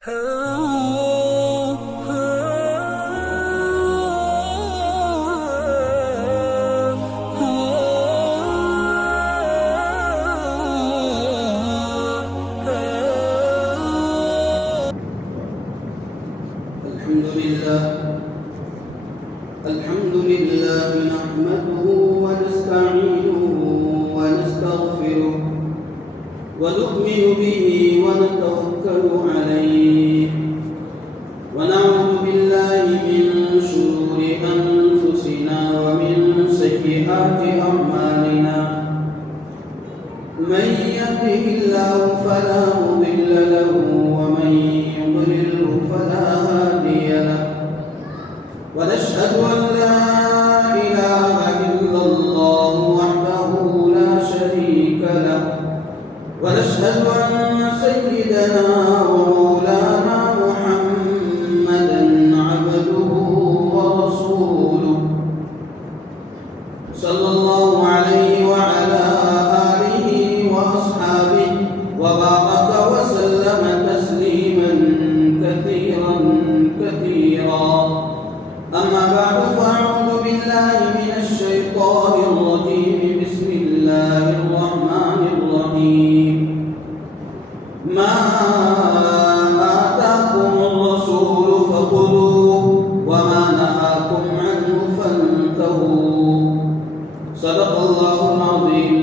الحمد لله نحمده ونستعينه ونستغفره ونؤمن به ونتوكل عليه ونعوذ بالله من شرور أنفسنا ومن سيئات أعمالنا من يهده الله فلا مضل له ومن يضلله فلا هادي له ونشهد أن لا إله إلا الله وحده لا شريك له ونشهد أن سيدنا ومولانا محمدا عبده ورسوله صلى الله عليه وعلى آله وأصحابه وبارك وسلم تسليما كثيرا كثيرا أما بعد فأعوذ بالله من الشيطان الرجيم بسم الله الرحمن الرحيم ما آتاكم الرسول فخذوه وما نهاكم عنه فانتهوا صدق الله العظيم.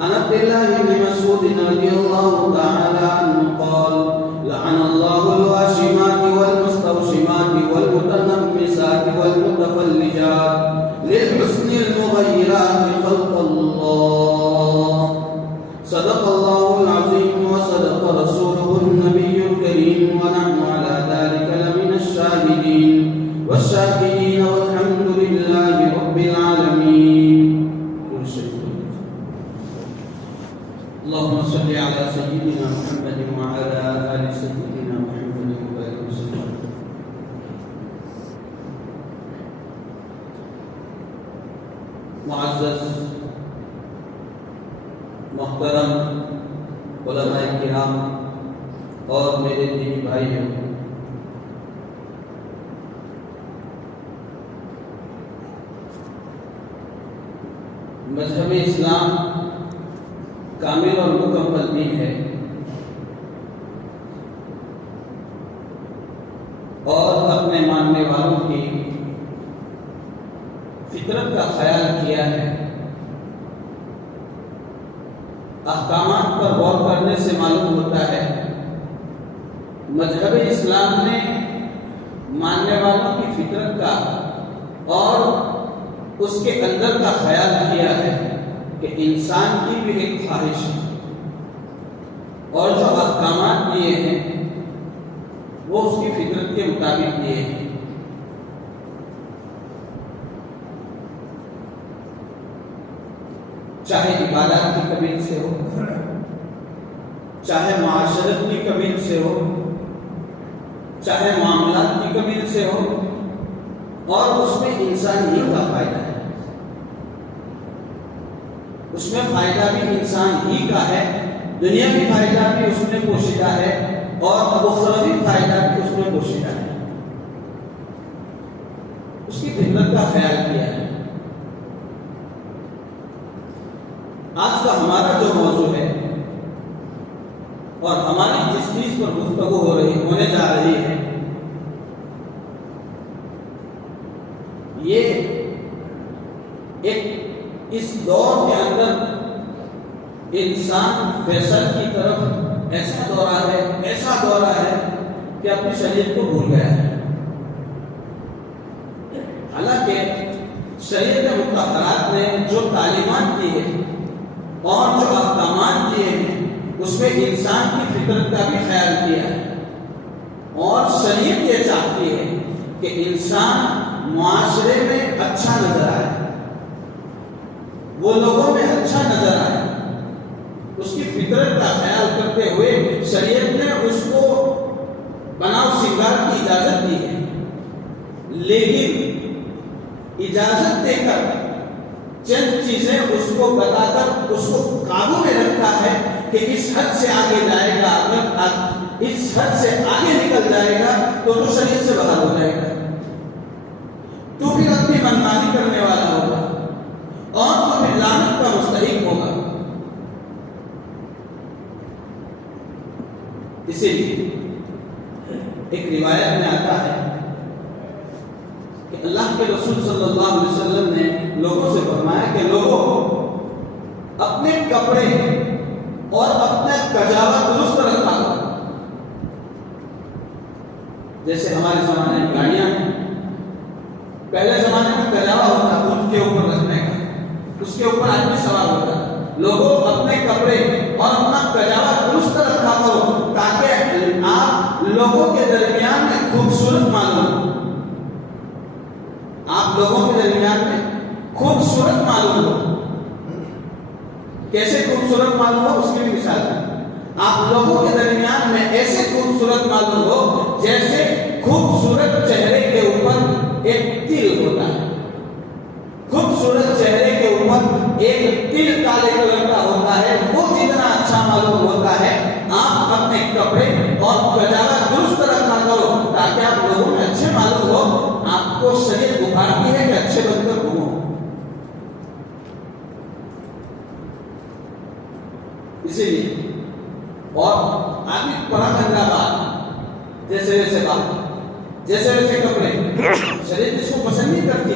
عن عبد الله بن مسعود رضي الله تعالى عنه قال لعن الله الواشمات والمستوشمات والمتنمسات والمتفلجات للحسن المغيرات خلق الله. صدق الله العظيم وصدق رسوله النبي الكريم ونحن على ذلك لمن الشاهدين والشاكرين والحمد لله رب العالمين. اللهم صل على سيدنا محمد وعلى آل سيدنا محمد وبارك وسلم. معزز محترم علماء کرام اور میرے دینی بھائیوں، مذہب اسلام کامل اور مکمل دین ہے اور اپنے ماننے والوں کی فطرت کا خیال کیا ہے. احکامات پر غور کرنے سے معلوم ہوتا ہے مذہب اسلام نے ماننے والوں کی فطرت کا اور اس کے اندر کا خیال کیا ہے کہ انسان کی بھی ایک خواہش ہے اور جو احکامات دیے ہیں وہ اس کی فطرت کے مطابق دیے ہیں. چاہے عبادات کی قبیل سے ہو، چاہے معاشرت کی قبیل سے ہو، چاہے معاملات کی قبیل سے ہو، اور اس میں انسان ہی کا فائدہ ہے. اس میں فائدہ بھی انسان ہی کا ہے، دنیاوی فائدہ بھی اس میں پوشیدہ ہے اور اخروی فائدہ بھی اس میں پوشیدہ ہے. اس کی فطرت کا خیال کیا ہے. آج کا ہمارا جو موضوع ہے اور ہماری جس چیز پر گفتگو ہونے جا رہی ہے، یہ ایک اس دور کے اندر انسان فیصل کی طرف ایسا دورہ ہے کہ اپنی شریعت کو بھول گیا ہے. حالانکہ شریعت مطہرات نے جو تعلیمات دی ہے اور جو احکامات دیے ہیں اس میں انسان کی فطرت کا بھی خیال کیا ہے. اور شریعت یہ چاہتی ہے کہ انسان معاشرے میں اچھا نظر آئے، وہ لوگوں میں اچھا نظر آئے. اس کی فطرت کا خیال کرتے ہوئے شریعت نے اس کو بناؤ سنگار کی اجازت دی ہے، لیکن اجازت دے کر چند چیزیں اس کو بتا کر اس کو قابو میں رکھتا ہے کہ اس حد سے آگے جائے گا، اس حد سے آگے نکل جائے گا تو شریعت سے باہر ہو جائے گا، تو پھر اپنی منمانی کرنے والا ہوگا اور تو پھر لعنت کا مستحق ہوگا۔ اسی لیے ایک روایت میں آتا ہے کہ اللہ کے رسول صلی اللہ علیہ وسلم نے لوگوں سے فرمایا کہ لوگوں اپنے کپڑے اور اپنا کجاوا درست رکھا کرو۔ جیسے ہمارے زمانے میں گاڑیاں ہیں، پہلے زمانے میں کجاوا ہوتا ان کے اوپر رکھنے کا، اس کے اوپر آدمی سوار ہوتا۔ لوگوں اپنے کپڑے اور اپنا کجاوا درست رکھا کرو تاکہ آپ لوگوں کے درمیان میں خوبصورت معلوم ہو، آپ لوگوں کے درمیان میں خوبصورت معلوم ہو۔ کیسے خوبصورت معلوم ہو اس کی بھی مثال ہے، آپ لوگوں کے درمیان میں ایسے خوبصورت معلوم ہو جیسے خوبصورت چہرے کے اوپر ایک تل ہوتا ہے، خوبصورت چہرے کے اوپر ایک تل کالے کلر کا ہوتا ہے، وہ جتنا اچھا معلوم ہوتا ہے۔ آپ اپنے کپڑے اور کجاوا درست رکھا کرو تاکہ آپ لوگوں میں اچھے معلوم ہو۔ آپ کو شریعت بخارتی ہے کہ اچھے بن کر گھومو، اسی لیے اور آدمی پڑا گندا بات، جیسے ویسے بات، جیسے ویسے کپڑے، شریعت اس کو پسند نہیں کرتی،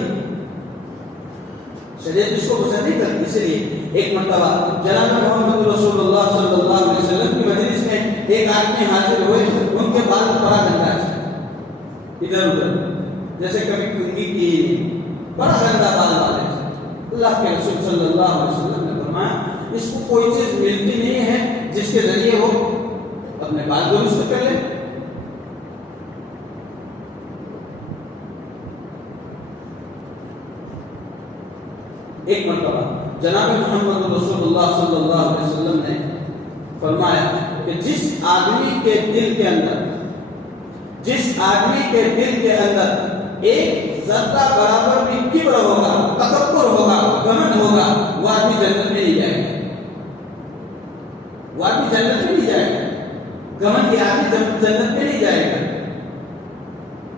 شریعت اس کو پسند نہیں کرتی۔ اسی لیے ایک مرتبہ جناب محمد رسول اللہ صلی اللہ علیہ وسلم کی مجلس میں ایک آدمی حاضر ہوئے، ان کے بال بڑا گندا تھا، ادھر ادھر جیسے کبھی کنگھی کی، بڑا گندا بال والے تھے۔ اللہ کے رسول صلی اللہ علیہ وسلم نے فرمایا اس کو کوئی چیز ملتی نہیں ہے جس کے ذریعے وہ اپنے بال درست کر لے۔ ایک مرتبہ جناب محمد رسول اللہ صلی اللہ علیہ وسلم نے فرمایا کہ جس آدمی کے دل کے اندر ایک ذرہ برابر بھی کبر ہوگا، تکبر ہوگا، گھمنڈ ہوگا، وہ آدمی جنت میں نہیں جائے گا، وہ آدمی جنت میں نہیں جائے گا، گھمنڈ کے آدمی جنت میں نہیں جائے گا۔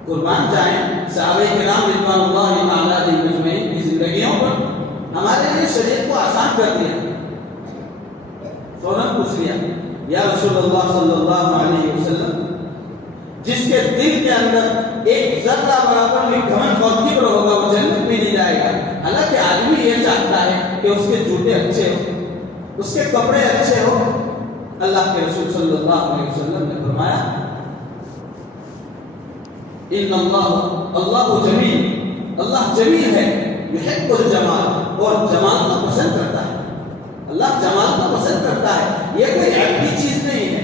قربان جائیں صحابہ کرام رضوان اللہ تعالیٰ علیہم اجمعین کی زندگیوں پر ہمارے لیے شریعت کو آسان کر دیا۔ فوراً پوچھ لیا یا رسول اللہ صلی اللہ علیہ وسلم، جس کے دل کے اندر ایک ذرہ برابر بھی گھمنڈ اور کبر ہوگا وہ جنت میں نہیں جائے گا۔ حالانکہ آدمی یہ چاہتا ہے کہ اس کے جوتے اچھے ہو، اس کے کپڑے اچھے ہو۔ اللہ کے رسول صلی اللہ علیہ وسلم نے فرمایا ان اللہ جمیل، اللہ جمیل ہے، یحب الجمال، اور جمال کو پسند کرتا ہے۔ اللہ جمال کو پسند کرتا ہے، یہ کوئی عیب کی چیز نہیں ہے۔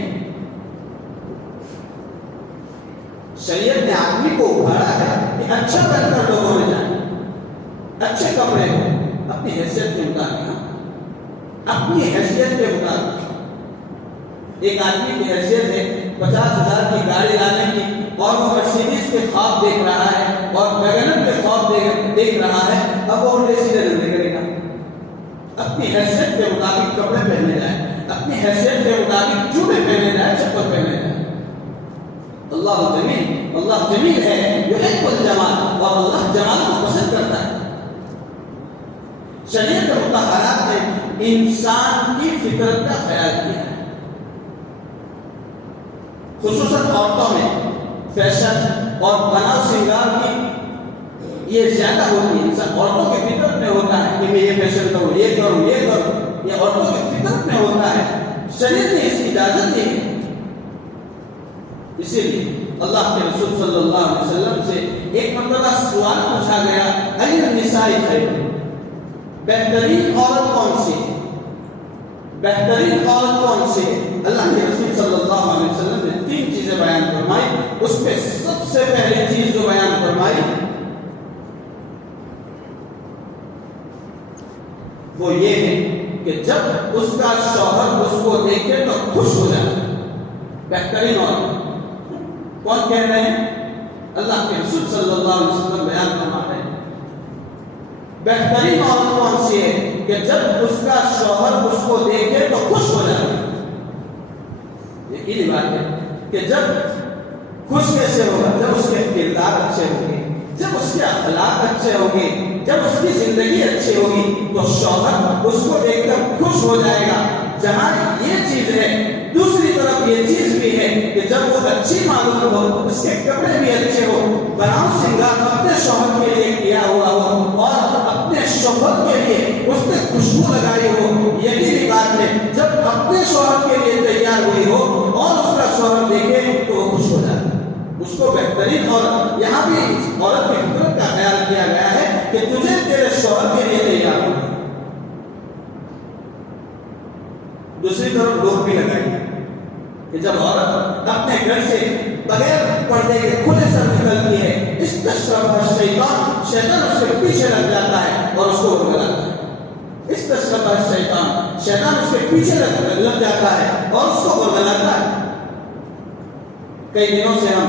شریعت نے آدمی کو ابھارا ہے کہ اچھا بن کر لوگوں میں جائیں، اچھے کپڑے ہوں، اپنی حیثیت کے مطابق، اپنی حیثیت کے مطابق۔ ایک آدمی کی حیثیت ہے 50,000 کی گاڑی لانے کی، اور وہ مرسیڈیز کے خواب دیکھ رہا ہے اور ویگنر کے خواب دیکھ رہا ہے، اب وہ الٹے سیدھے دھندے کرے گا۔ اپنی حیثیت کے مطابق کپڑے پہنے جائیں، اپنی حیثیت کے مطابق جوتے پہنے جائیں، چپل پہنے جائیں۔ اللہ جمیل ہے، یحب الجمال، اور اللہ جمال کو پسند کرتا ہے۔ شریعت مطہرات نے انسان کی فطرت کا خیال کیا ہے، خصوصاً عورتوں میں فیشن اور بناؤ سنگار کی یہ زیادہ ہوتی ہے۔ انسان عورتوں کی فطرت میں ہوتا ہے کہ میں یہ فیشن کروں، یہ کروں، یہ عورتوں کی فطرت میں ہوتا ہے، شریعت نے اس کی اجازت دی ہے۔ اسی لیے اللہ کے رسول صلی اللہ علیہ وسلم سے ایک مرتبہ سوال پوچھا گیا، ای النساء خیر، بہترین عورت کون سی ہے؟ بہترین عورت کون سی ہے؟ اللہ کے رسول صلی اللہ علیہ وسلم نے 3 چیزیں بیان فرمائی۔ اس میں سب سے پہلی چیز جو بیان فرمائی وہ یہ ہے کہ جب اس کا شوہر اس کو دیکھے تو خوش ہو جائے۔ بہترین عورت کون کہہ رہے ہیں؟ اللہ کے رسول صلی اللہ علیہ وسلم بیان فرما رہے ہیں۔ بہترین عورت کون سی ہے کہ جب اس کا شوہر اس کو دیکھے تو خوش ہو جائے۔ یقینی بات ہے کہ جب خوش کیسے ہوگا؟ جب اس کے کردار اچھے ہوں گے، جب اس کے اخلاق اچھے ہوں گے، جب اس کی زندگی اچھی ہوگی تو شوہر اس کو دیکھ کر خوش ہو جائے گا۔ جہاں یہ چیز ہے، دوسری طرف یہ چیز بھی ہے کہ جب وہ اچھی معلوم ہو، اس کے کپڑے بھی اچھے ہو، بناؤ سنگار اپنے شوہر کے لیے کیا ہوا ہو اور اپنے شوہر کے لیے اس نے خوشبو لگائی ہو، یہی بات ہے جب اپنے شوہر کے لیے تیار ہوئی ہو اور اس کا شوہر دیکھے تو وہ خوش ہو جاتا ہے، اس کو بہترین۔ اور یہاں بھی عورت کی فطرت کا خیال کیا گیا ہے کہ تجھے تیرے شوہر کے لیے تیار ہونا۔ دوسری طرف لوگ بھی لگائیں کہ جب عورت اپنے گھر سے بغیر پردے کے کھلے سر نکلتی ہے، استشرف شیطان، شیطان اس کے پیچھے لگ جاتا ہے اور اس کو ورگلاتا ہے۔ استشرف شیطان، شیطان اس کے پیچھے لگ جاتا ہے اور اس کو ورگلاتا ہے۔ کئی دنوں سے ہم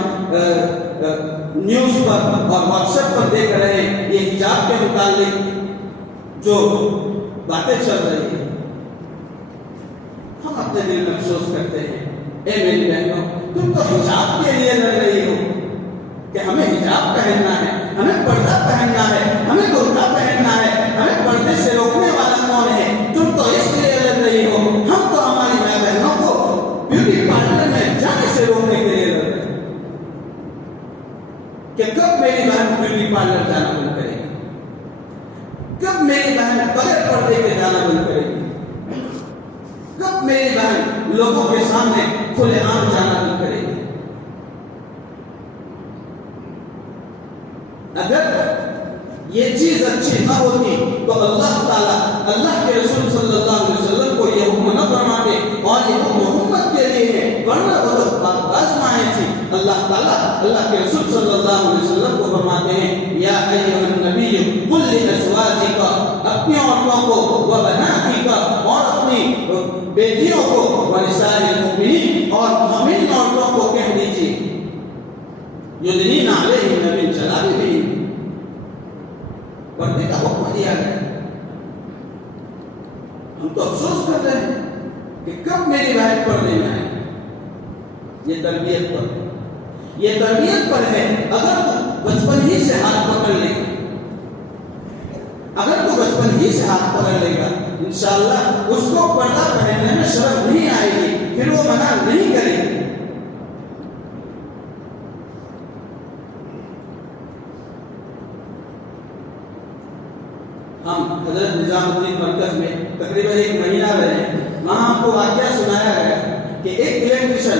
نیوز پر اور واٹس ایپ پر دیکھ رہے ہیں یہ حجاب کے متعلق جو باتیں چل رہی ہیں، ہم اپنے دل میں افسوس کرتے ہیں، اے میری بہنوں، تم تو حجاب کے لیے لڑ رہی ہو کہ ہمیں حجاب پہننا ہے، ہمیں پردہ پہننا ہے، ہمیں برقع پہننا ہے، ہمیں پردے سے روکنے والا کون ہے؟ تم تو اس لیے لڑ رہی ہو۔ ہم تو ہماری ماں بہنوں کو بیوٹی پارلر میں جانے سے روکنے کے لیے لڑ رہے ہیں کہ کب میری بہن بیوٹی پارلر جانا بند کرے گی، کب میری بہن بغیر پردے کے جانا بند کرے گی، کب میری بہن لوگوں کے سامنے کھلے عام جانا بند کرے گی۔ اگر یہ چیز اچھی نہ ہوتی تو اللہ تعالیٰ اللہ کے رسول صلی اللہ علیہ وسلم کو یہ حکم نہ فرماتے، اور یہ حکم امت کے لیے ہے، ورنہ وہ تو آزمائیں تھی۔ اللہ تعالیٰ اللہ کے رسول صلی اللہ علیہ وسلم کو فرماتے ہیں، یا ایھا النبی قل لازواجک، اپنی عورتوں کو، و بناتک، اور اپنی بیٹیوں کو، ونساء المؤمنین، اور مومن عورتوں کو کہہ دیجیے، یدنین علیہن من جلابیبہن، پردے کا حکم دیا گیا۔ ہم تو افسوس کر رہے ہیں کہ کب میری بہن پردے میں آئے۔ یہ تربیت پر ہے، یہ تربیت پر ہے۔ اگر تو بچپن ہی سے ہاتھ پکڑ لے گا، اگر تو بچپن ہی سے ہاتھ پکڑ لے گا، انشاءاللہ اس کو پردہ پہننے میں شرم نہیں آئے گی، پھر وہ منع نہیں کرے گی۔ ہم حضرت نظام الدین مرکز میں تقریباً 1 مہینہ رہے، وہاں ہم کو واقعہ سنایا گیا کہ ایک الیکٹریشن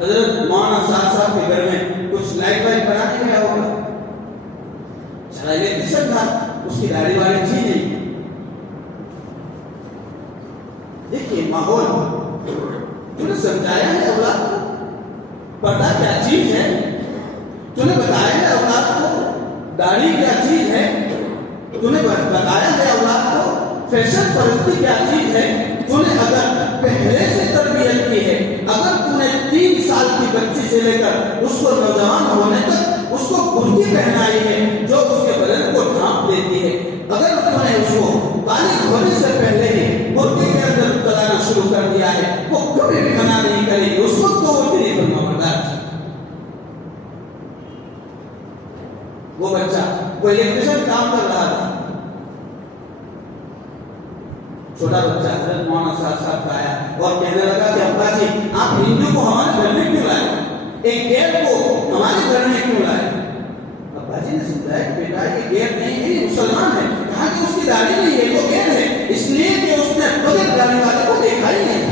حضرت مولانا صاحب کے گھر میں کچھ لائٹ وائٹ بنانے گیا ہوگا، چلا الیکٹریشن تھا، اس کی داڑھی والی تھی نہیں۔ دیکھیے ماحول، تو نے سمجھایا ہے اولاد کو پردہ کیا چیز ہے، تو نے بتایا ہے اولاد کو داڑھی کیا چیز ہے، تو نے بتایا ہے اولاد کو فیشن پرستی کیا چیز ہے۔ تو نے اگر پہلے سے تربیت کی ہے، اگر تو نے 3 سال کی بچی سے لے کر اس کو نوجوان ہونے تک اس کو برقع پہنائی ہے جو اس کے بدن کو ڈھانپ دیتی ہے، اگر تو نے اس کو بالغ ہونے سے پہلے ہی برقع کے اندر چلانا شروع کر دیا ہے، وہ کبھی بھی منع نہیں کرے گی، اس وقت تو وہ تیری فرمانبردار ہے۔ وہ بچہ وہ الیکٹریشن کام کر رہا تھا، چھوٹا بچہ حضرت مولانا صاحب کا آیا اور کہنے لگا کہ ابا جی آپ ہندو کو ہمارے گھر میں کیوں لائے، ایک غیر کو ہمارے گھر میں کیوں لائے؟ ابا جی نے سمجھایا کہ بیٹا یہ غیر نہیں ہے، یہ مسلمان ہے۔ کہا کہ اس کی داڑھی نہیں ہے، وہ غیر ہے، اس لیے کہ اس نے بغیر داڑھی والے کو دیکھا ہی نہیں،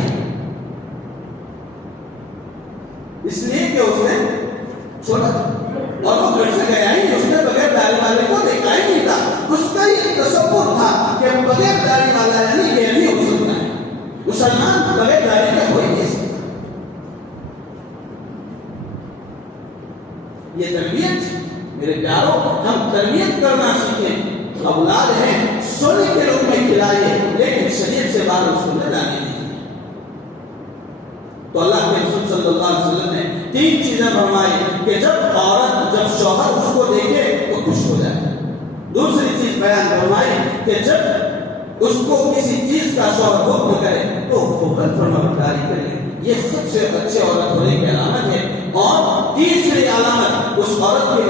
اس لیے کہ اس نے چھوٹا اور وہ گھر سے گیا ہی، اس نے بغیر داڑھی والے کو دیکھا ہی نہیں تھا۔ اس کا یہ تصور تھا کہ بغیر داڑھی والا یعنی غیر نہیں ہو سکتا ہے، مسلمان بغیر داڑھی کا ہو ہی نہیں سکتا۔ یہ تربیت میرے پیاروں، ہم تربیت کرنا سیکھیں۔ اولاد ہے سونے کے روپ میں کھلائیے، لیکن شریعت سے باہر اس کو نہ جانے دیجیے۔ تو اللہ کے رسول صلی اللہ علیہ وسلم نے 3 چیزیں فرمائی کہ جب عورت، جب شوہر اس کو دیکھے تو خوش ہو جائے۔ دوسری چیز بیان فرمائی کہ جب اس کو کسی چیز کا شوہر حکم کرے تو فوراً فرمانبرداری کرے۔ یہ سب سے اچھے عورت ہونے کی علامت ہے. اور تیسری علامت اس عورت کی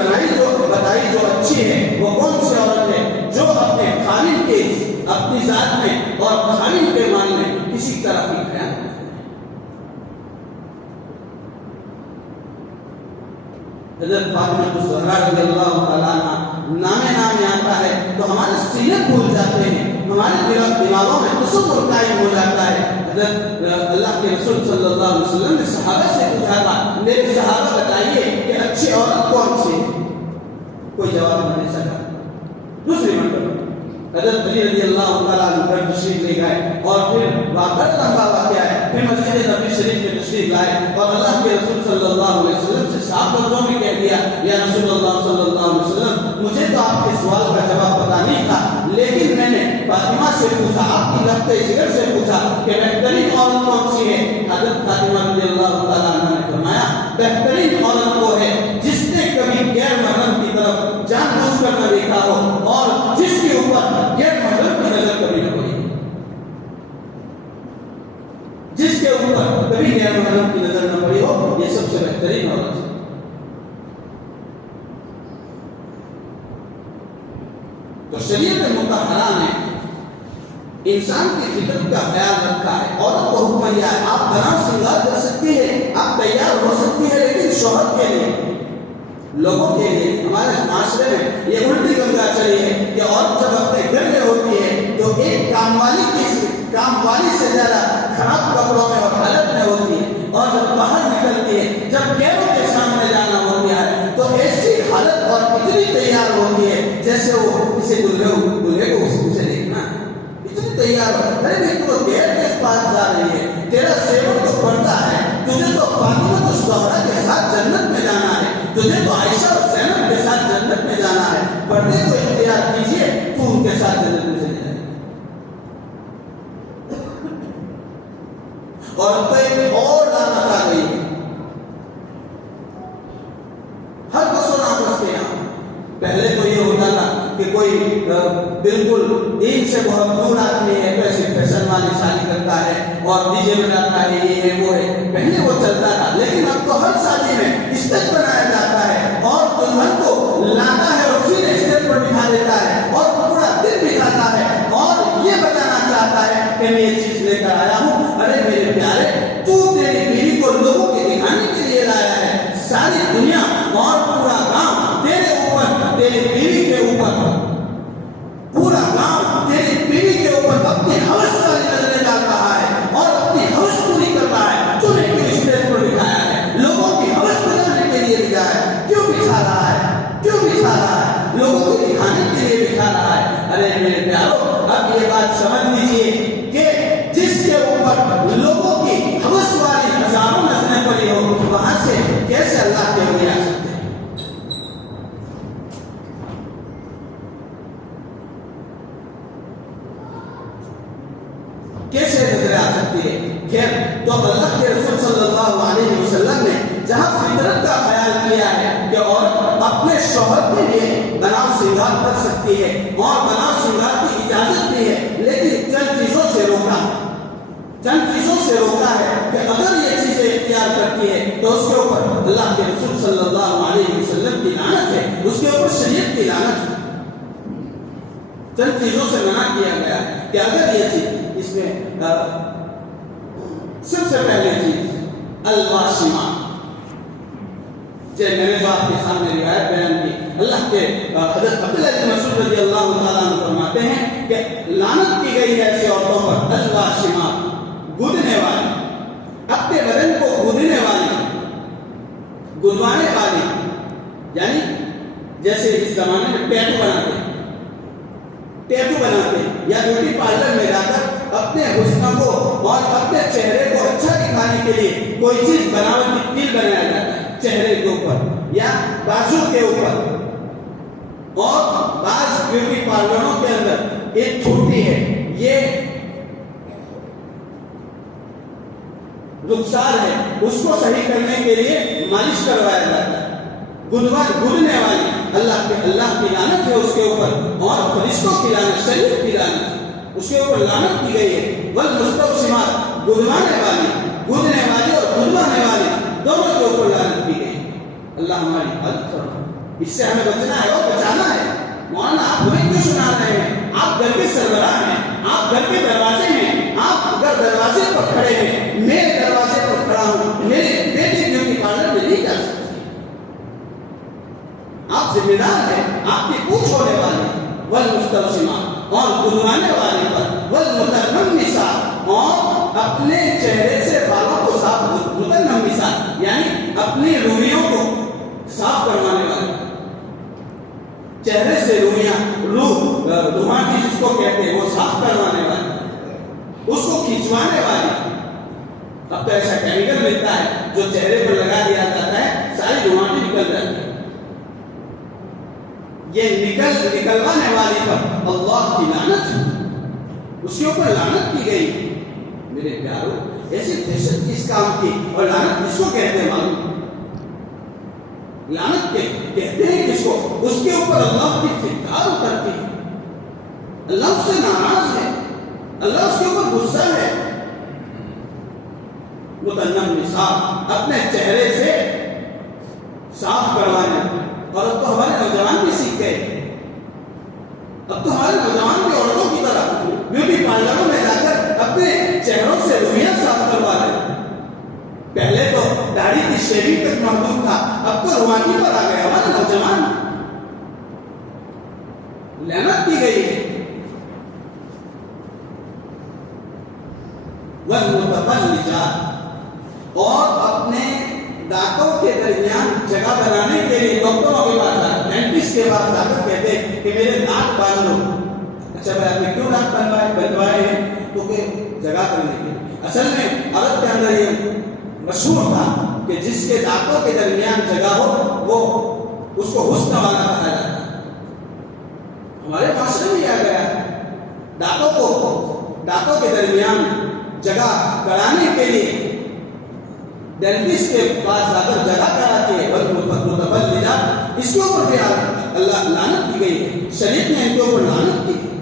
بتائی جو اچھی ہے وہ کون سی عورت ہے؟ جو اپنے خالق کے اپنی ذات میں اور خالق کے مال میں کسی طرح کی خیانت. حضرت فاطمہ الزہرا رضی اللہ تعالیٰ عنہ نام آتا ہے تو ہمارے سینے کھول جاتے ہیں، ہمارے دماغوں میں تصور قائم ہو جاتا ہے. حضرت اللہ کے رسول صلی اللہ علیہ وسلم نے صحابہ سے پوچھا تھا، میرے صحابہ بتائیے کہ اچھی عورت کون سی ہے؟ کوئی جواب نہیں دے سکا. دوسری مرتبہ حضرت علی رضی اللہ تعالیٰ عنہ پر تشریف لے گئے اور پھر بڑا لمبا واقعہ ہے، پھر مسجد نبی شریف میں تشریف لائے اور اللہ کے رسول صلی اللہ علیہ وسلم سے صاف لفظوں میں کہہ دیا، یا رسول اللہ صلی اللہ علیہ وسلم مجھے تو آپ کے سوال کا جواب پتا نہیں تھا، لیکن میں نے فاطمہ سے پوچھا، آپ کی لفظ ذکر سے پوچھا کہ بہترین عورت کون سی ہے؟ حضرت فاطمہ رضی اللہ تعالیٰ عنہ نے فرمایا بہترین عورت وہ ہے جس نے کبھی غیر محرم کی طرف جان بوجھ کر نہ دیکھا ہو اور جس کے اوپر غیر محرم کی نظر کبھی نہ پڑی. جس کے اوپر کبھی غیر محرم کی نظر نہ پڑی ہو، یہ سب سے بہترین عورت ہے. تو شریعت مطہرہ نے انسان کی فطرت کا خیال رکھا ہے. عورت کو حکم دیا ہے آپ بنا سنگار کر سکتی ہے، آپ تیار ہو سکتی ہے، لیکن شوہر کے لیے، لوگوں کے لیے. ہمارے معاشرے میں یہ الٹی گنگا چلی ہے کہ عورت جب اپنے گھر میں ہوتی ہے تو ایک کام والی سے زیادہ خراب کپڑوں میں اور حالت میں ہوتی ہے، اور جب باہر نکلتی ہے، جب غیروں کے سامنے جانا ہوتا ہے تو ایسی حالت اور اتنی تیار ہوتی ہے جیسے وہ کسی دلہے کو اسے دیکھنا ہے. اتنی تیار ہو، ارے بھائی تو غیر کے پاس جا رہی ہے، تیرا سیور تو پڑتا ہے، تجھے تو فاطمہ الزہرا کے ساتھ جنت میں جانا ہے، تجھے تو عائشہ اور زینب کے ساتھ جنت میں جانا ہے، پردے کو اختیار کیجیے، تو ان کے ساتھ جنت میں چلے جائے. اور اب تو ایک اور لعنت آ گئی ہے ہر کسو ناپس کے یہاں. پہلے تو یہ ہوتا تھا کہ کوئی بالکل دین سے بہت دور آدمی ہے تو ایسی فیشن والی شادی کرتا ہے اور ڈی جے بجاتا ہے، یہ ہے وہ ہے، پہلے وہ چلتا تھا. لیکن اب تو ہر شادی میں اسٹیج بنایا جاتا ہے اور دلہن کو لاتا ہے اور پھر اسٹیج پر بٹھا دیتا ہے اور پورا دن بٹھاتا ہے اور یہ بتانا چاہتا ہے کہ میں یہ چیز لے کر آیا ہوں. ارے میرے پیارے، تو تیری بیوی کو لوگوں کے دکھانے کے لیے لایا ہے. ساری دنیا اور پورا گاؤں تیرے اوپر، تیری بیوی کے اوپر، پورا گاؤں تیری بیوی کے اوپر اپنی ہوس والی نظریں ڈال رہا ہے اور اپنی ہوس پوری کر رہا ہے. تو نے کیوں اسٹیج پر بٹھایا ہے؟ لوگوں کی ہوس بنانے کے لیے بٹھایا ہے. کیوں بٹھا رہا ہے؟ کیوں بٹھا رہا ہے؟ لوگوں کو دکھانے کے لیے بٹھا رہا ہے. ارے میرے پیارو، اب یہ بات سمجھ لیجیے کہ جس کے اوپر لوگوں کی ہوس والی ہزاروں نظریں پڑی ہو، وہاں سے کیسے اللہ کے لیے آ سکتے ہیں؟ کیسے نظریں آ سکتی ہے؟ خیر، تو اللہ کے رسول صلی اللہ علیہ وسلم نے جہاں فطرت کا خیال کیا ہے کہ عورت اپنے شوہر کے لیے بناؤ سنگار کر سکتی ہے اور بناؤ سنگار کی اجازت دی ہے، لیکن چند چیزوں سے روکا ہے کہ اگر یہ چیزیں اختیار کرتی ہے تو اس کے اوپر اللہ کے رسول صلی اللہ علیہ وسلم کی لعنت ہے، اس کے اوپر شریعت کی لعنت ہے. چند چیزوں سے منع کیا گیا کہ اگر یہ چیز، اس میں سب سے پہلے چیز الواشمہ، میں نے جو آپ کے سامنے روایت بیان کی، اللہ کے حضرت عبداللہ بن مسعود رضی اللہ تعالیٰ عنہ فرماتے ہیں کہ لعنت کی گئی ہے ایسے عورتوں پر الواشمہ، گدنے والی، اپنے بدن کو گدنے والی، گدوانے والی، یعنی جیسے اس زمانے میں ٹیٹو بناتے ہیں یا بیوٹی پارلر میں جا کر اپنے حسن کو اور اپنے چہرے کو اچھا دکھانے کے لیے کوئی چیز بناوٹ کی تیل بنایا جاتا ہے چہرے کے اوپر یا بازو کے اوپر. اور بعض بیوٹی پارلروں کے اندر ایک چھوٹی ہے، یہ رخسار ہے، اس کو صحیح کرنے کے لیے مالش کروایا جاتا ہے. گدنے والی، اللہ کی لعنت ہے اس کے اوپر اور فرشتوں کی لعنت، شریعت کی لعنت اس کے اوپر لعنت کی گئی ہے. والمستوسمات، گدنے والی بدوانے والی دونوں کے اوپر لعنت کی گئی۔ اللہ ہماری حفاظت فرمائے۔ اس سے ہمیں بچنا ہے اور بچانا ہے۔ مولانا آپ ہمیں کیوں سنا رہے ہیں؟ آپ گھر کے سربراہ ہیں، آپ گھر کے دروازے ہیں، آپ اگر دروازے پر کھڑے ہیں، میں دروازے پر کھڑا ہوں، میرے بیٹے بیوٹی پارلر میں نہیں جا سکتی، آپ ذمہ دار ہیں، آپ کی پوچھ ہونے والی والمستوسمات اور بدوانے والے پر والمتنمسات اور اپنے چہرے سے بالوں کو صاف، متنمسات یعنی اپنی رویوں کو صاف کروانے والے، چہرے سے رویاں روماٹی جس کو کہتے ہیں وہ صاف کروانے والی، اس کو کھینچوانے والی۔ اب تو ایسا کیمیکل ملتا ہے جو چہرے پر لگا دیا جاتا ہے، ساری روماٹی نکل جاتی ہے۔ یہ نکلوانے والی پر اللہ کی لعنت ہے، اس کے اوپر لعنت کی گئی۔ میرے پیارو، ایسی دہشت کس کام کی؟ اور لعنت کس کو کہتے ہیں معلوم؟ لعنت کہتے ہیں کس کو؟ اس کے اوپر اللہ کی فٹکار اترتی ہے، اللہ اس سے ناراض ہے، اللہ اس کے اوپر غصہ ہے۔ متنمسات اپنے چہرے سے صاف کروانے، اور اب تو ہمارے نوجوان بھی سیکھ گئے، اب تو ہمارے نوجوان بھی عورتوں کی طرح بیوٹی پارلروں میں جا کر اپنے چہروں سے رویاں صاف کروا رہے۔ پہلے تو داڑھی کی شیونگ تک محدود تھا، اب تو روماٹی پر آ گئے ہمارے نوجوان، لعنت کی گئی ہے۔ والمتفلجات اور اپنے دانتوں کے درمیان جگہ بنانے کے لیے ڈاکٹروں کے پاس، ڈینٹسٹ کے پاس جا کر کہتے ہیں کہ میرے دانت باندھ دو۔ اچھا بھائی آپ نے کیوں دانت بنوائے ہیں؟ تو کہ جگہ کرنے کے لیے۔ اصل میں عرب کے اندر یہ مشہور تھا کہ جس کے دانتوں کے درمیان جگہ ہو وہ اس کو حسن والا کہا جاتا ہے۔ ہمارے معاشرے میں آ گیا دانتوں کے درمیان جگہ کرانے کے لیے ڈینٹسٹ کے پاس جا کر جگہ کراتے ہیں۔ متفلجات، اس کے اوپر بھی اللہ لعنت کی گئی ہے، شریعت نے ان کے اوپر لعنت کی ہے۔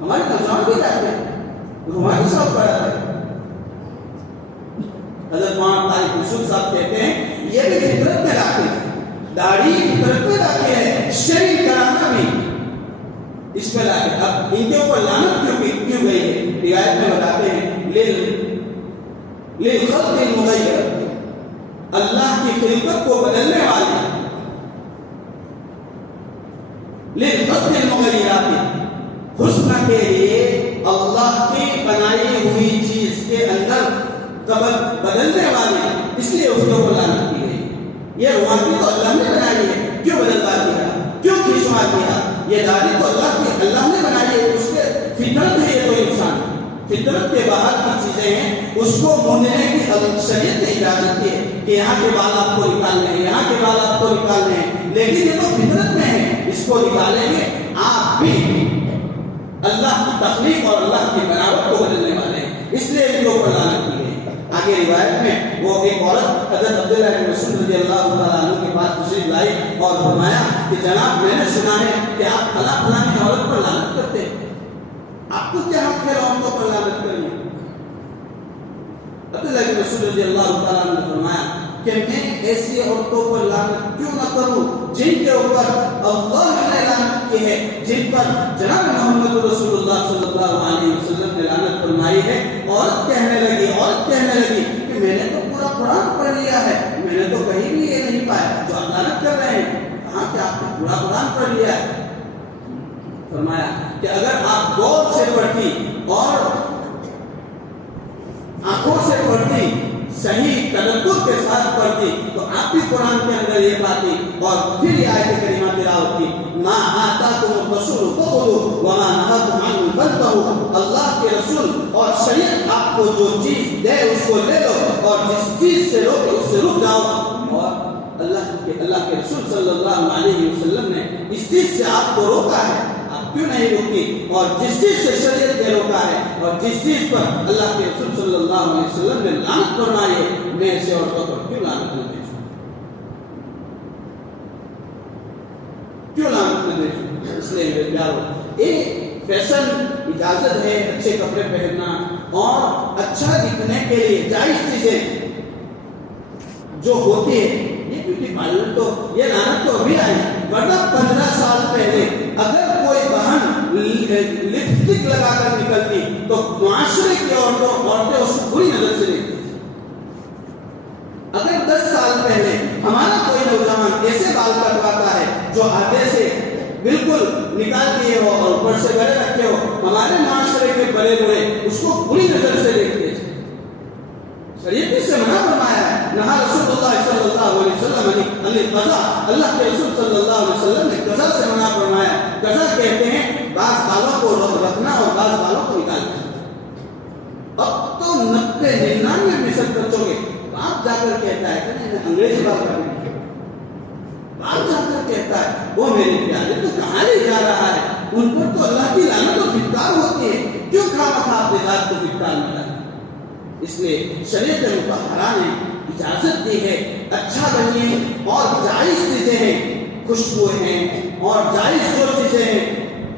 ہمارے نوجوان بھی جاتے ہیں، روحانی صاحب کراتے ہیں۔ حضرت مولانا طارق یوسف صاحب کہتے ہیں یہ بھی فطرت میں داخل ہے، داڑھی فطرت میں داخل ہے، شیونگ کرانا بھی اس میں داخل۔ اب ان کے اوپر لعنت کیوں گئی ہے؟ روایت میں بتاتے ہیں للخلق المغیر، اللہ کی خلقت کو بدلنے والی، للخلق المغیرات، حسن کے لیے اللہ کی بنائی ہوئی چیز کے اندر بدلنے والی، اس لیے اس کے اوپر لعنت کی گئی۔ یہ روماٹی تو اللہ نے بنائی ہے، کیوں بدلوا دیا، کیوں کھینچوا دیا؟ یہ داڑھی تو اللہ نے بنائی ہے، اس کے فطرت ہے، یہ تو انسان فطرت کے باہر کی چیزیں ہیں، اس کو موننے کی شریعت نے اجازت دی ہے کہ یہاں کے بال آپ کو نکالنے ہیں، یہاں کے بال آپ کو نکالنے ہیں، لیکن یہ تو فطرت میں ہے، اس کو نکالیں گے آپ بھی اللہ کی تخلیق اور اللہ کی بناوٹ کو بدلنے والے ہیں، اس لیے ان کے اوپر لعنت کی گئی۔ آگے روایت میں وہ ایک عورت حضرت عبداللہ بن مسعود رضی اللہ تعالیٰ عنہ کے پاس تشریف لائی اور فرمایا کہ جناب میں نے سنا ہے کہ آپ فلاں عورت پر لعنت کرتے ہیں، آپ کو کیا حق ہے عورتوں پر لعنت کرنے؟ عبداللہ بن مسعود رضی اللہ تعالیٰ عنہ نے فرمایا کہ میں ایسی عورتوں پر لعنت کیوں نہ کروں جن کے اوپر اللہ نے لعنت کی ہے، جن پر جناب محمد رسول اللہ صلی اللہ علیہ وسلم نے لعنت فرمائی ہے۔ عورت کہنے لگی کہ میں نے تو پورا قرآن پڑھ لیا ہے، میں نے تو کہیں بھی یہ نہیں پایا جو آپ لعنت کر رہے ہیں، کہاں کہ آپ نے پورا قرآن پڑھ لیا ہے۔ فرمایا کہ اگر آپ غور سے پڑھتی اور آنکھوں سے پڑھتی، صحیح تدبر کے ساتھ پڑھتی، تو آپ بھی قرآن کے اندر یہ پاتی اور پھر یہ آیت کریمہ تلاوت کی، ما آتاکم الرسول فخذوہ وما نہاکم عنہ فانتہوا، اللہ کے رسول اور شریعت آپ کو جو چیز دے اس کو لے لو، اور جس چیز سے روکے اس سے رک جاؤ۔ اور اللہ کے رسول صلی اللہ علیہ وسلم نے اس چیز سے آپ کو روکا ہے، آپ کیوں نہیں روکی؟ اور جس چیز سے شریعت نے روکا ہے اور جس چیز پر اللہ کے رسول صلی اللہ علیہ وسلم نے لعنت فرمائی ہے، میں ایسے عورتوں پر کیوں لعنت نہ بھیجوں؟ کیوں لعنت نہ بھیجوں؟ اس لیے میرے پیارو، ایک فیشن اجازت ہے اچھے کپڑے پہننا اور اچھا دکھنے کے لیے جائز چیزیں جو ہوتی ہے یہ بیوٹی پارلر تو یہ لعنت تو ابھی آئی، ورنہ 15 سال پہلے اگر کوئی بہن لپسٹک لگا کر نکلتی تو معاشرے کی عورتیں اس کو بری نظر سے دیکھتی تھی۔ اگر 10 سال پہلے ہمارا کوئی نوجوان ایسے بال کٹواتا ہے جو آدھے سے بالکل نکال دیے ہو اور اوپر سے بڑے رکھے ہو، ہمارے معاشرے کے بڑے بڑے اس کو بری نظر سے دیکھتے تھے۔ شریعت سے منع فرمایا ہے، نہا رسول اللہ صلی اللہ علیہ وسلم علی قضا، اللہ کے رسول صلی اللہ علیہ وسلم نے قضا سے منع فرمایا۔ قضا کہتے ہیں بعض بالوں کو رکھنا اور بعض بالوں کو نکالنا۔ اب تو 90-99% بچوں کے باپ جا کر کہتا ہے کہ انگریزی بال کاٹیں، باپ جا کر کہتا ہے وہ میرے پیارے تو کہاں لے جا رہا ہے، ان پر تو اللہ کی لعنت و فتار ہوتی ہے، کیوں خواہ اپنے ذات کو فتار ملا۔ اس لیے شریعت مطہرہ نے اجازت دی ہے، اچھا بنیے اور جائز چیزیں ہیں، خوشبو ہیں اور جائز جو چیزیں ہیں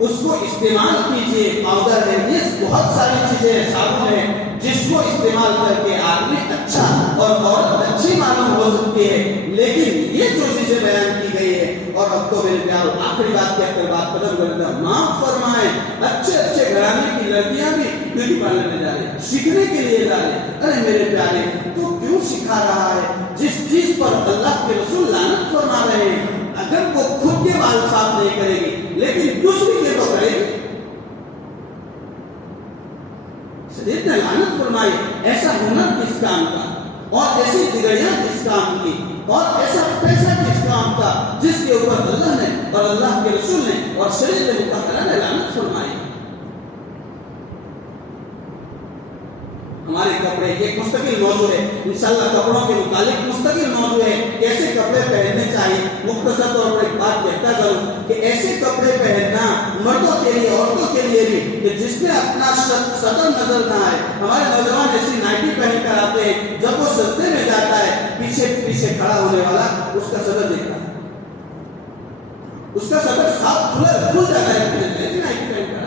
اس کو استعمال کیجئے۔ پاؤڈر ہے، یہ بہت ساری چیزیں ہیں، صابن ہے جس کو استعمال کر کے آدمی اچھا اور عورت اچھی معلوم ہو سکتی ہے، لیکن یہ جو چیزیں بیان کی گئی ہے۔ اور اب تو میرے پیارو آخری بات کہہ کر بات ختم کرتا ہوں، معاف فرمائیں، اچھے اچھے گھرانے کی لڑکیاں بھی بیوٹی پارلر میں جا رہی ہیں، سیکھنے کے لیے جا رہے ہیں۔ ارے میرے پیارے تو کیوں سکھا رہا ہے جس چیز پر اللہ کے رسول لعنت فرما رہے ہیں؟ اگر وہ خود کے بال صاف نہیں کرے گی لیکن دوسری کے تو کرے گی۔ شریعت نے لعنت فرمائی ایسا ہنر کس کام کا، اور ایسی بگڑیاں کس کام کی، اور ایسا پیسہ کس کام کا جس کے اوپر اللہ نے اور اللہ کے رسول نے اور شریعت مطہرہ نے لعنت فرمائی۔ ہمارے کپڑے ایک مستقل موضوع ہے، انشاءاللہ کپڑوں کے متعلق مستقل موضوع ہے، کیسے کپڑے پہننے چاہیے۔ مختصر طور پر ایک بات کہتا کروں کہ ایسے کپڑے پہننا مردوں کے لیے عورتوں کے لیے بھی کہ جس میں اپنا صدر نظر نہ آئے۔ ہمارے نوجوان ایسی نائٹی پہن کر آتے ہیں، جب وہ سجدے میں جاتا ہے پیچھے کھڑا ہونے والا اس کا صدر دیکھتا ہے، اس کا صدر صاف کھل جاتا ہے نائٹی پہن کر،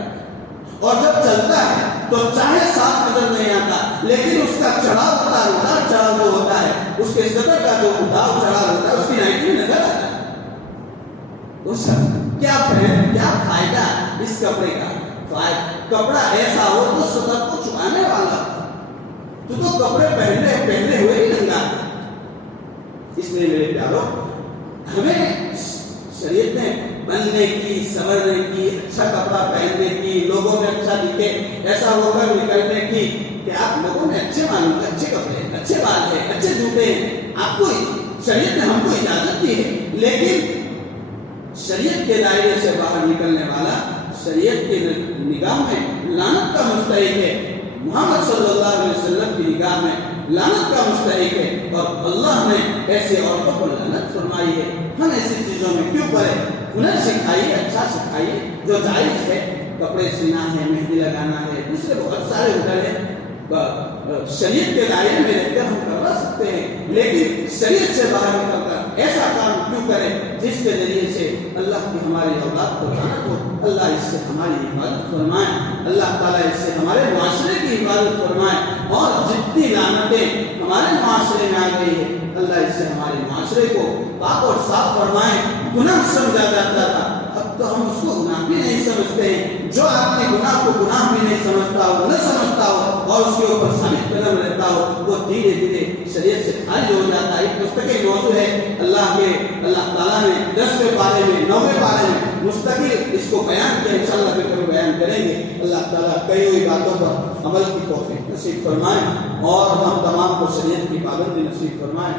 اور جب چلتا ہے تو چاہے صاف نظر نہیں آتا لیکن اس کا چڑھاؤ ہوتا ہے، اتار چڑھاؤ جو ہوتا ہے، اس کے صدر کا جو اتار چڑھاؤ ہوتا ہے اس کی نائٹی میں نظر آتا ہے۔ اس کیا فائدہ اس کپڑے کا؟ کپڑا ایسا ہو تو صدر کو چھپانے والا، تو کپڑے پہنے ہوئے ہی ننگا۔ اس لیے میرے پیارو ہمیں شریعت نے بننے کی، سنورنے کی، اچھا کپڑا پہننے کی، لوگوں میں اچھا دکھے ایسا ہو کر نکلنے کی کہ آپ لوگوں میں اچھے معلوم، اچھے کپڑے، اچھے بال ہیں، اچھے جوتے ہیں، آپ کو شریعت نے ہم کو اجازت دی ہے، لیکن شریعت کے دائرے سے باہر نکلنے والا شریعت کی نگاہ میں لعنت کا مستحق ہے، محمد صلی اللہ علیہ وسلم کی نگاہ میں لعنت کا مستحق ہے، اور اللہ نے ایسے عورتوں کو لعنت فرمائی ہے۔ ہم ایسی چیزوں میں کیوں پڑے؟ ہنر سکھائیے، اچھا سکھائیے جو جائز ہے، کپڑے سینا ہے، مہندی لگانا ہے، دوسرے بہت سارے ہنر ہیں، شریعت کے دائرے میں رہ کر ہم کروا سکتے ہیں، لیکن شریعت سے باہر نکل کر ایسا کام کیوں کریں جس کے ذریعے سے اللہ کی ہماری اولاد کو لعنت ہو۔ اللہ اس سے ہماری حفاظت فرمائے، اللہ تعالیٰ اس سے ہمارے معاشرے کی حفاظت فرمائے، اور جتنی لعنتیں ہمارے معاشرے میں آ گئی ہے اللہ اس سے ہمارے معاشرے کو پاک اور صاف فرمائے۔ گناہ سمجھا جاتا تھا، اب تو ہم اس کو گناہ بھی نہیں سمجھتے ہیں۔ جو آدمی گناہ کو گناہ بھی نہیں سمجھتا ہو، نہ سمجھتا ہو اور اس کے اوپر ثابت قدم رہتا ہو، وہ دھیرے دھیرے شریعت سے خارج ہو جاتا ہے۔ ایک مستقل موضوع ہے، اللہ تعالیٰ نے 10ویں پارے میں 9ویں پارے میں مستقل اس کو بیان کیا، انشاءاللہ پھر کبھی بیان کریں گے۔ اللہ تعالیٰ کئی ہوئی باتوں پر عمل کی توفیق نصیب فرمائے، اور ہم تمام کو شریعت کی پابندی نصیب فرمائے۔